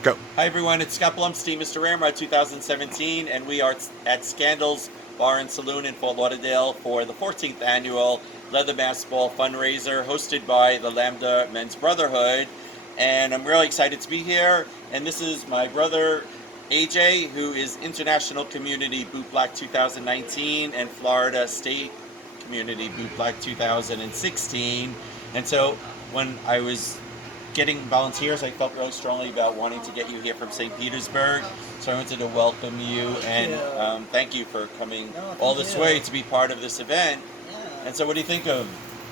Go. Hi everyone, it's Scott Blumstein, Mr. Ramrod 2017, and we are at Scandals Bar and Saloon in Fort Lauderdale for the 14th annual Leather Mass Ball fundraiser hosted by the Lambda Men's Brotherhood. And I'm really excited to be here. And this is my brother AJ, who is International Community Bootblack 2019 and Florida State Community Bootblack 2016. And so when I was getting volunteers, I felt really strongly about wanting to get you here from St. Petersburg. So I wanted to welcome you Thank and you. thank you for coming No, all thank this you. way to be part of this event. Yeah. And so what do you think of?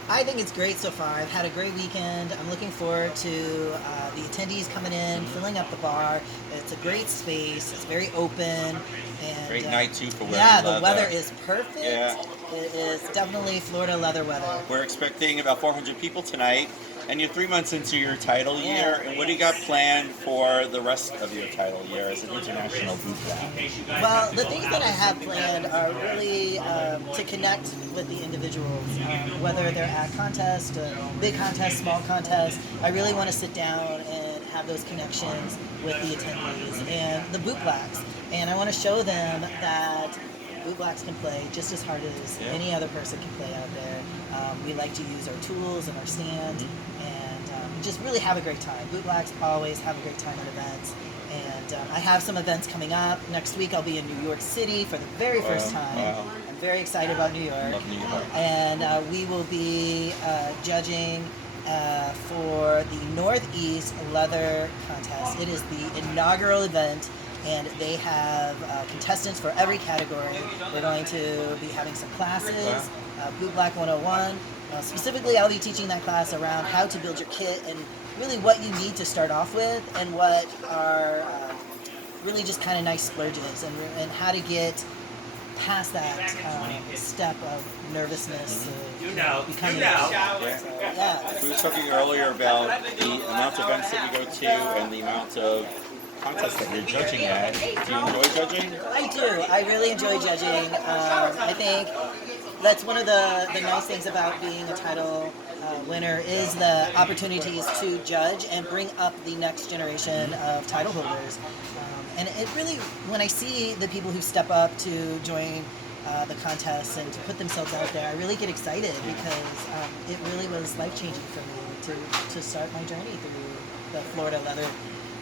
I think it's great so far. I've had a great weekend. I'm looking forward to the attendees coming in, filling up the bar. It's a great space. It's very open. And, Great night too for wearing yeah, leather. the weather is perfect. Yeah. It is definitely Florida leather weather. We're expecting about 400 people tonight, and you're 3 months into your title year. Yeah. And what do you got planned for the rest of your title year as an international bootblack? Well, the things that I have planned are really to connect with the individuals, whether they're at contest, big contest, small contest. I really want to sit down and have those connections with the attendees and the bootblacks. And I want to show them that bootblacks can play just as hard as any other person can play out there. We like to use our tools and our stand and just really have a great time. Bootblacks always have a great time at events. And I have some events coming up. Next week I'll be in New York City for the very first time. Wow. I'm very excited about New York. Love New York. And we will be judging for the Northeast Leather Contest. It is the inaugural event, and they have contestants for every category. We're going to be having some classes, Bootblack 101. Specifically, I'll be teaching that class around how to build your kit and really what you need to start off with and what are really just kind of nice splurges and how to get past that step of nervousness of becoming yeah. We were talking earlier about the amount of events that you go to and the amount of contests that you're judging at. Do you enjoy judging? I do. I really enjoy judging. I think that's one of the nice things about being a title winner is the opportunities to judge and bring up the next generation of title holders. And it really, when I see the people who step up to join the contests and to put themselves out there, I really get excited because it really was life-changing for me to start my journey through the Florida Leather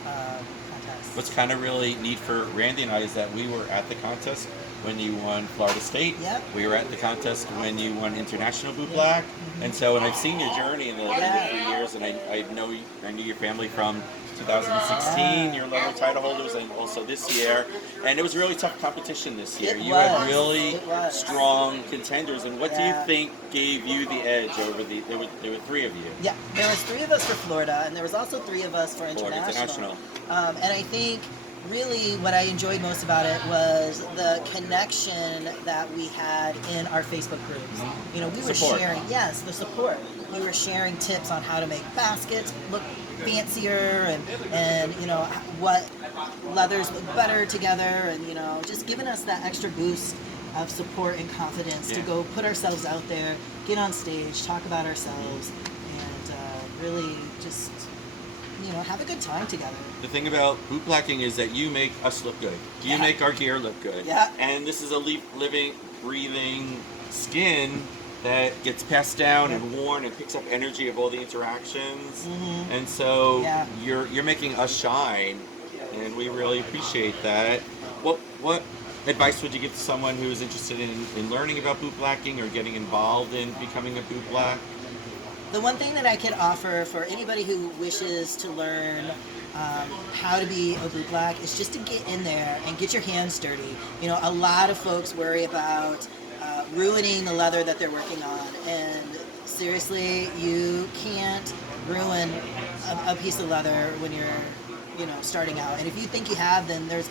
contest. What's kind of really neat for Randy and I is that we were at the contest when you won Florida State. Yep. We were at the contest when you won International Bootblack. And so, and I've seen your journey in the last 3 years, and I knew your family from 2016, your leather title holders, and also this year. And it was really tough competition this year. You had really strong contenders. And what do you think gave you the edge over there were three of you? Yeah, there was three of us for Florida, and there was also three of us for international. And I think really what I enjoyed most about it was the connection that we had in our Facebook groups. You know, we were sharing, the support. We were sharing tips on how to make baskets look fancier and you know, what leathers look better together, and you know, just giving us that extra boost of support and confidence to go put ourselves out there, get on stage, talk about ourselves, and really just, you know, have a good time together. The thing about bootblacking is that you make us look good. You make our gear look good. Yeah. And this is a living, breathing skin that gets passed down and worn and picks up energy of all the interactions. And so you're making us shine, and we really appreciate that. What advice would you give to someone who is interested in learning about bootblacking or getting involved in becoming a bootblack? The one thing that I could offer for anybody who wishes to learn how to be a bootblack is just to get in there and get your hands dirty. You know, a lot of folks worry about ruining the leather that they're working on, and seriously, you can't ruin a piece of leather when you're, you know, starting out. And if you think you have, then there's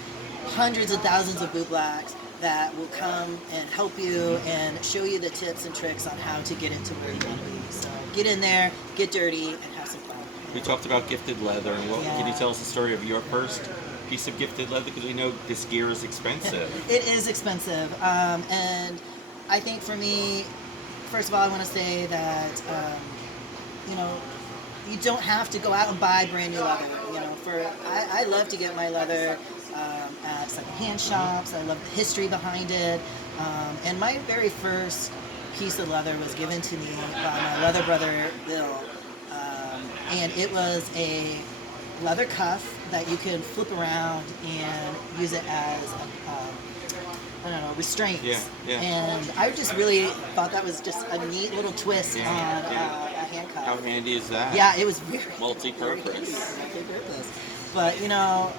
hundreds of thousands of bootblacks that will come and help you and show you the tips and tricks on how to get into where you want to be. So get in there, get dirty, and have some fun. We talked about gifted leather, and can you tell us the story of your first piece of gifted leather? Because we know this gear is expensive. It is expensive, and I think for me, first of all, I want to say that, you know, you don't have to go out and buy brand new leather. You know, I love to get my leather at secondhand shops. I love the history behind it. And my very first piece of leather was given to me by my leather brother Bill, and it was a leather cuff that you can flip around and use it as I don't know, restraints. Yeah. And I just really thought that was just a neat little twist on a handcuff. How handy is that? Yeah, it was very multi-purpose. But you know,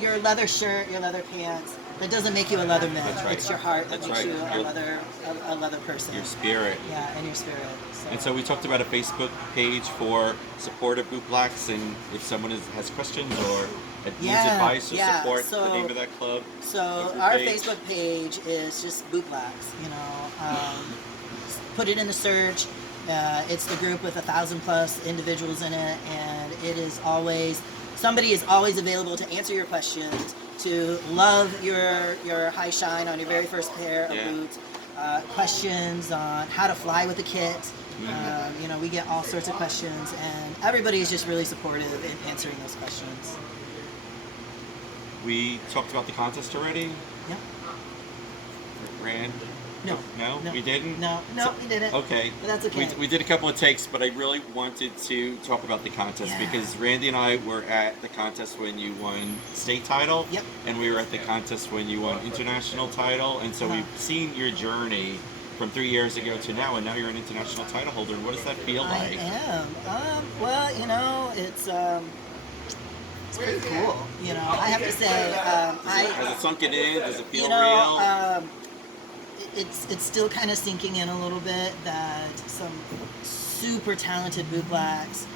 your leather shirt, your leather pants, that doesn't make you a leather man. That's right. It's your heart that That's makes right. you a leather person. Your spirit. Yeah, and your spirit. And so we talked about a Facebook page for support of Bootblacks, and if someone has questions or needs advice or support, so, the name of that club. So our Facebook page is just Bootblacks. You know, put it in the search. It's the group with 1,000+ individuals in it, and it is always somebody is always available to answer your questions, to love your high shine on your very first pair of boots. Questions on how to fly with the kit. You know, we get all sorts of questions, and everybody is just really supportive in answering those questions. We talked about the contest already. Yeah. Ran. No, we didn't. No, we didn't. Okay, but that's okay. We did a couple of takes, but I really wanted to talk about the contest because Randy and I were at the contest when you won state title, and we were at the contest when you won international title, and so we've seen your journey from 3 years ago to now, and now you're an international title holder. What does that feel like? I am. Well, you know, it's pretty cool. You know, I have to say, has it sunk it in? Does it feel real? It's still kind of sinking in a little bit that some super talented bootblacks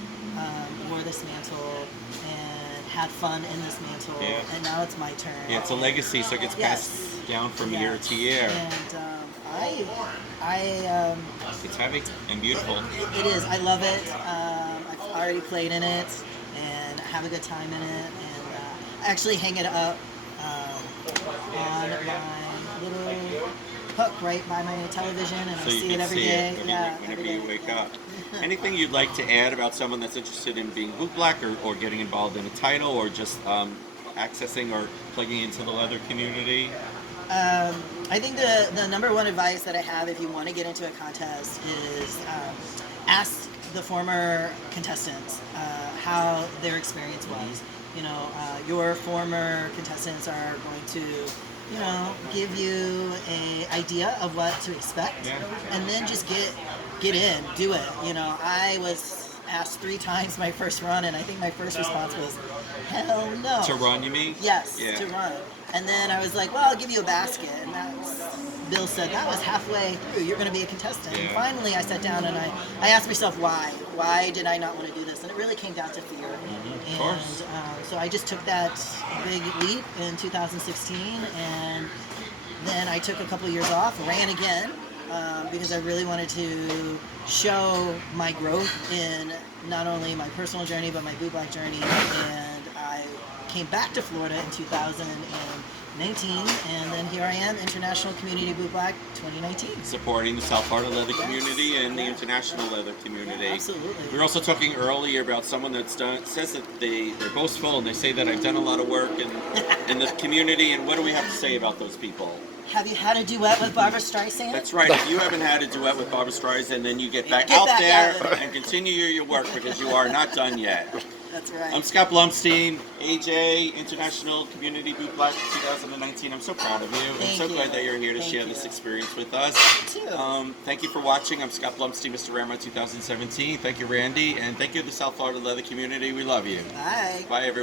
wore this mantle and had fun in this mantle, and now it's my turn. Yeah, it's a legacy, so it gets passed down from year to year. And it's heavy and beautiful. It is. I love it. I've already played in it, and I have a good time in it, and I actually hang it up on my little hook right by my television, and so I see it every day. Whenever you wake up. Anything you'd like to add about someone that's interested in being Bootblack or getting involved in a title, or just accessing or plugging into the leather community? I think the number one advice that I have if you want to get into a contest is ask the former contestants how their experience was. You know, your former contestants are going to, you know, give you an idea of what to expect, and then just get in, do it. You know, I was asked 3 times my first run, and I think my first response was, hell no. To run, you mean? Yes, to run. And then I was like, well, I'll give you a basket, and Bill said that was halfway through. You're going to be a contestant. And finally, I sat down and I asked myself why. Why did I not want to do this? And it really came down to fear. Of course. So I just took that big leap in 2016, and then I took a couple years off, ran again, because I really wanted to show my growth in not only my personal journey but my bootblack journey. And I came back to Florida in 2019, and then here I am, International Community Bootblack 2019. Supporting the South Florida leather community and the international leather community. Absolutely. We were also talking earlier about someone that's says that they're boastful, and they say that I've done a lot of work in the community, and what do we have to say about those people? Have you had a duet with Barbara Streisand? That's right. If you haven't had a duet with Barbara Streisand, then you get back out there and continue your work, because you are not done yet. That's right. I'm Scott Blumstein, AJ, International Community Bootblack 2019. I'm so proud of you. I'm so glad that you're here to share this experience with us. Me too. Thank you for watching. I'm Scott Blumstein, Mr. Ramrod 2017. Thank you, Randy, and thank you to the South Florida leather community. We love you. Bye. Bye, everyone.